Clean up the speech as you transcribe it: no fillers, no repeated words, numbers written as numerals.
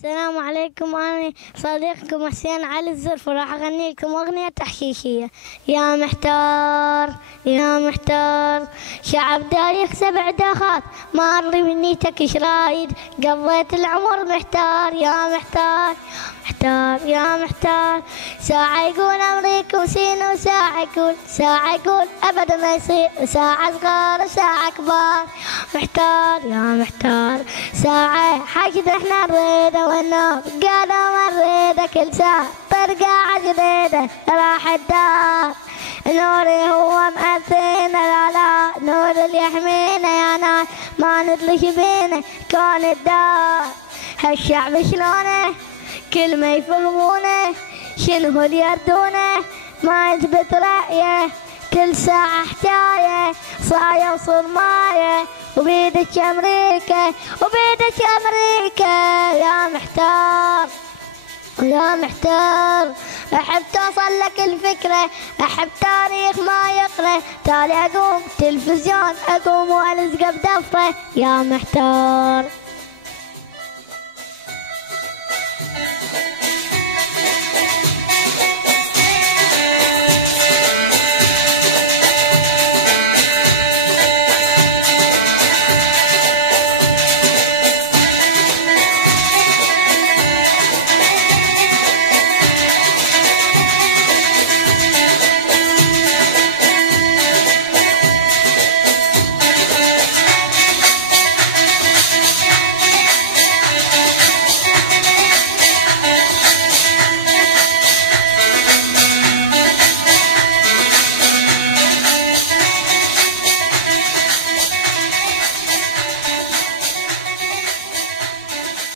السلام عليكم، أنا صديقكم حسين علي الزرف، وراح أغني لكم أغنية تحشيشية. يا محتار يا محتار، شعب دايخ 7 دخات، مر بنيتك إيش رايد، قضيت العمر محتار. يا محتار محتار يا محتار، ساعة يقول أمريكا وسين، ساعة يقول أبدا ما يصير، وساعة صغار وساعة كبار. محتار يا محتار، ساعة حشد احنا نريده والنور قالوا ما نريده، كل ساعة طرقة جديدة راح الدار. نوري هو مأثرنا، لا نور اللي يحمينا يا ناس، ما ندلش بينا كون الدار. هالشعب شلونه كل ما يفهمونه، شنو اللي يردونه ما يثبت رأيه، كل ساعة حكاية صاية وصرماية، وبيدك أمريكا وبيدك أمريكا. يا محتار يا محتار، أحب توصل لك الفكرة، أحب تاريخ ما يقرأ، تالي أقوم تلفزيون أقوم وألزق بدفرة. يا محتار.